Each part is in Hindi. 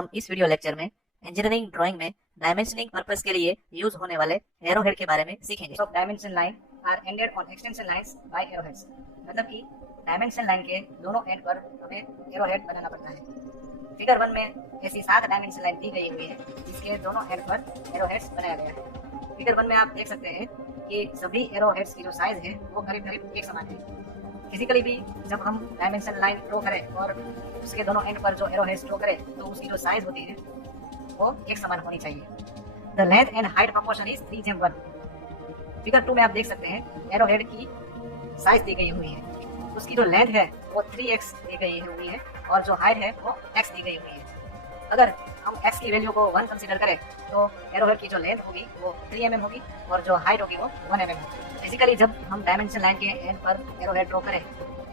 हम इस वीडियो लेक्चर में इंजीनियरिंग ड्राइंग में डायमेंशनिंग पर्पस के लिए यूज होने वाले एरोहेड के बारे में सीखेंगे। So dimension line are ended on extension lines by arrowheads। मतलब कि डायमेंशन लाइन के दोनों एंड पर हमें एरोहेड बनाना पड़ता है। फिगर 1 में ऐसी 7 डायमेंशन लाइन दी गई हुई है जिसके दोनों एंड पर एरोहेड्स बनाया गया है। फिगर 1 में आप देख सकते हैं कि सभी एरोहेड्स की जो साइज है वो करीब करीब एक समान है। फिजिकली भी जब हम डायमेंशन लाइन ड्रॉ करें और उसके दोनों एंड पर जो एरोहेड्स ड्रॉ करें तो उसकी जो साइज होती है वो एक समान होनी चाहिए। The length and height proportion is 3:1। Figure 2 में आप देख सकते हैं एरोहेड की साइज दी गई हुई है, उसकी जो लेंथ है वो 3x दी गई हुई है और जो हाइट है वो x दी गई हुई है। अगर हम x की वैल्यू को 1 कंसीडर करें तो एरोहेड की जो लेंथ होगी वो 3 mm होगी और जो हाइट होगी वो 1 mm होगी। बेसिकली जब हम डायमेंशन लाइन के एंड पर एरोहेड ड्रॉ करें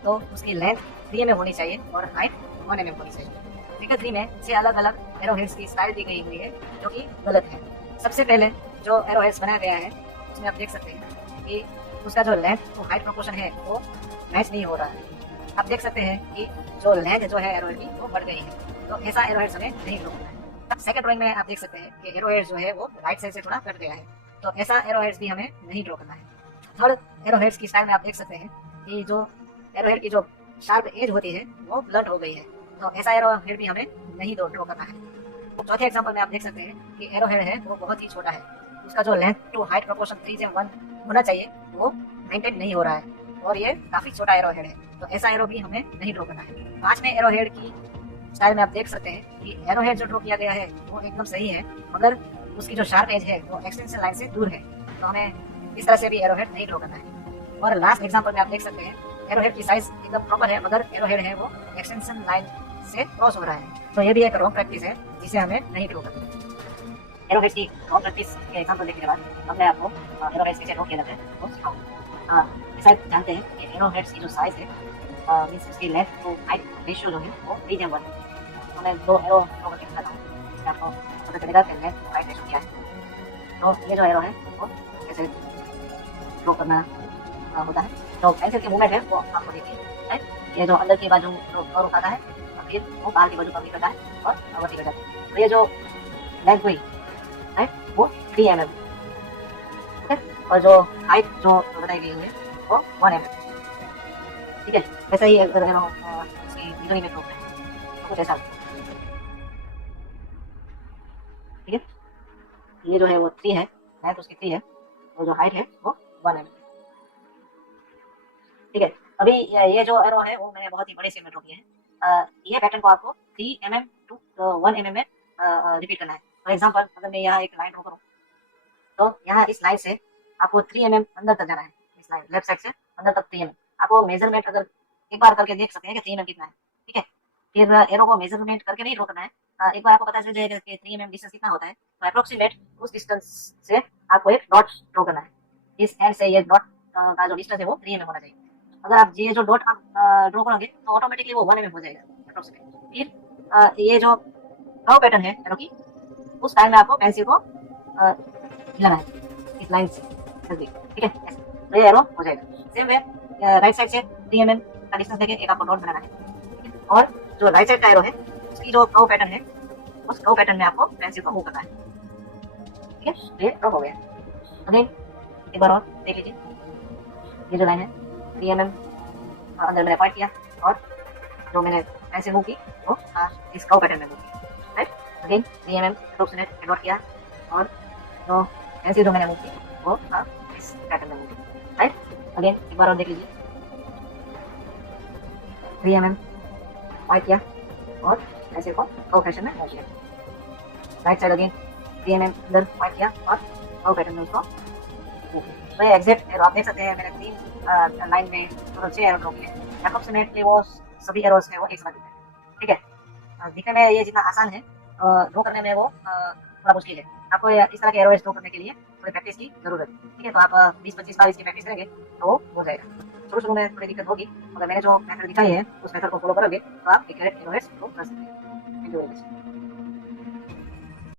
तो उसकी लेंथ 3 mm होनी चाहिए और हाइट 1 mm होनी चाहिए। फिगर 3 में 6 अलग अलग एरोहेड्स की स्टाइल दी गई हुई है जो कि गलत है। सबसे पहले जो एरोहेड्स बनाया गया है उसमें आप देख सकते हैं कि उसका जो लेंथ टू हाइट प्रोपोर्शन है वो मैच नहीं हो रहा है। आप देख सकते हैं कि जो लेंथ जो है एरोहेड की वो बढ़ गई है, तो ऐसा एरोहेड्स हमें नहीं ड्रॉ करना है। सेकंड ड्राइंग में आप देख सकते हैं कि एरोहेड्स जो है वो राइट साइड से थोड़ा कट गया है, तो ऐसा एरोहेड्स भी हमें नहीं ड्रॉ करना है। थर्ड एरोहेड्स की स्टाइल में आप देख सकते हैं कि जो एरोहेड की जो शार्प एज होती है वो ब्लंट हो गई है, तो ऐसा एरोहेड भी हमें नहीं ड्रॉ करना है। चौथे एग्जांपल में आप देख सकते हैं कि एरोहेड है वो बहुत ही छोटा है, उसका जो लेंथ टू हाइट प्रोपोर्शन 3:1 होना चाहिए वो मेंटेन नहीं हो रहा है और ये काफी छोटा एरोहेड है, तो ऐसा एरो भी हमें नहीं ड्रॉ करना है। पांचवें एरोहेड की स्टाइल में आप देख सकते हैं कि एरोहेड जो ड्रॉ किया गया है वो एकदम सही है, मगर उसकी जो शार्प एज है वो एक्सटेंशन लाइन से दूर है, तो हमें इस तरह से भी एरोहेड नहीं ड्रॉ करना है। और लास्ट एग्जांपल में आप देख सकते हैं एरोहेड की साइज एकदम प्रॉपर है, मगर एरोहेड है वो एक्सटेंशन लाइन से क्रॉस हो रहा है, तो ये भी एक रॉन्ग प्रैक्टिस है जिसे हमें नहीं ड्रॉ करना है। एरोहेड की रॉन्ग प्रैक्टिस के एग्जांपल देखने के बाद अब मैं आपको एरोहेड कैसे ड्रॉ किया जाता है वो सिखाऊंगा। शायद जानते हैं कि एरोहेड्स की जो साइज है मींस उसकी लेंथ टू हाइट रेशियो जो है वो 3:1 है। तो मैं दो एरो ड्रॉ करके दिखाता हूँ, इससे आपको पता चलेगा कि लेंथ टू हाइट रेशियो क्या है। तो ये जो एरो है वो कैसे ड्रॉ करना होता है। तो पेंसिल की मूवमेंट है वो आपको देखिए, राइट। ये जो अंदर की बाजू जो कर्व उठाता है और फिर वो बाहर की बाजू कवरी करता है और वर्टिकल जाता है। तो ये जो लेंथ हुई राइट वो 3 mm, ठीक है, और जो हाइट जो बताई गई है वो 1 mm, ठीक है। वैसे ही अगर इसकी वीडियो में प्रूफ है तो कुछ ऐसा, ठीक है। ये जो है वो 3 है, लेंथ उसकी 3 है, और जो हाइट है वो 1 mm, ठीक है। अभी ये जो एरो है वो मैंने बहुत ही बड़े से में ड्रॉ किया है। ये पैटर्न को आपको 3 mm टू 1 mm में रिपीट करना है। फॉर एग्जांपल अगर मैं यहाँ एक लाइन ड्रॉ करूँ तो यहाँ इस लाइन से आपको 3 mm अंदर तक जाना है। इस लाइन लेफ्ट साइड से अंदर तक 3 mm। आपको मेजरमेंट अगर एक बार करके देख सकते हैं कि 3 mm कितना है, ठीक है। फिर एरो को मेजरमेंट करके नहीं ड्रॉ करना है। एक बार आपको पता चल जाएगा कि 3 mm डिस्टेंस कितना होता है, तो अप्रोक्सीमेट उस डिस्टेंस से आपको एक डॉट ड्रॉ करना है। इस एंड से ये डॉट का जो डिस्टेंस है वो 3 mm होना चाहिए। अगर आप ये जो डॉट आप ड्रॉ करोगे तो ऑटोमेटिकली वो 1 mm हो जाएगा अप्रोक्सीमेट। फिर ये जो कर्व पैटर्न है एरो की, उस टाइम में आपको पेंसिल को हिलाना है इस लाइन से नजदीक, ठीक है, ऐसे तो ये एरो हो जाएगा। सेम वे राइट साइड से 3 mm का डिस्टेंस लेके एक आपको डॉट बनाना है, ठीक है। और जो राइट साइड का एरो है उसकी जो कर्व पैटर्न है उस कर्व पैटर्न में आपको पेंसिल को मूव करना है, ठीक है। ये ड्रॉ हो गया। अगेन एक बार और देख लीजिए, ये जो लाइन है 3 mm अंदर मैंने पॉइंट किया और जो मैंने पेंसिल मूव की वो इस कर्व पैटर्न में मूव की, right. Again 3 mm approximate dot किया और जो पेंसिल जो मैंने मूव की वो इस पैटर्न में मूव की, राइट। अगेन एक बार और देख लीजिए, 3 mm पॉइंट किया और पेंसिल को कर्व फैशन में मूव किया। राइट साइड अगेन 3 mm अंदर पॉइंट किया और कर्व पैटर्न में उसको मूव किया। तो ये एग्जैक्ट एरो आप देख सकते हैं मैंने 3 लाइन में टोटल 6 एरो ड्रॉ किए। अप्रोक्सीमेटली वो सभी एरोस है वो एक समान दिखते हैं, ठीक है। दिखने में ये जितना आसान है ड्रॉ करने में वो थोड़ा मुश्किल है। आपको इस तरह के एरोस ड्रॉ करने के लिए थोड़ी प्रैक्टिस की जरूरत है, ठीक है। तो आप 20-25 बार इसकी प्रैक्टिस करेंगे तो हो जाएगा। शुरू में थोड़ी दिक्कत होगी, मगर मैंने जो मेथड दिखाई है उस मेथड को फॉलो करोगे तो आप एक्यूरेट एरोस ड्रॉ कर सकते हैं। Thank you very much.